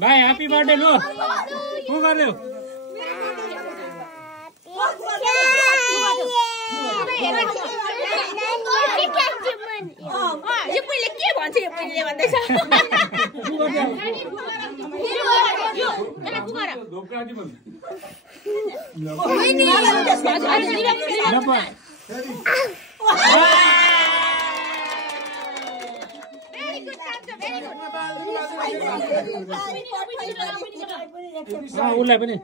भाइ happy birthday लो को गर्दियौ यो पहिले के भन्छ यो पहिले भन्दैछ उसलाई पनि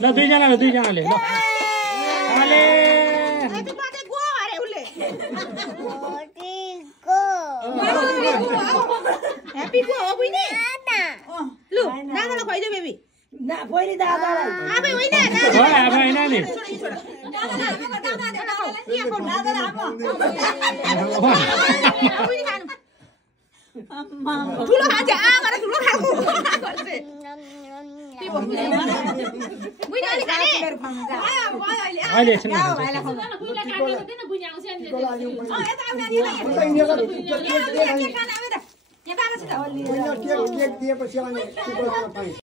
ल दुईजनाले ल Happy go, Winnie. Look, Nana, why do baby? Not waiting down. Happy winner.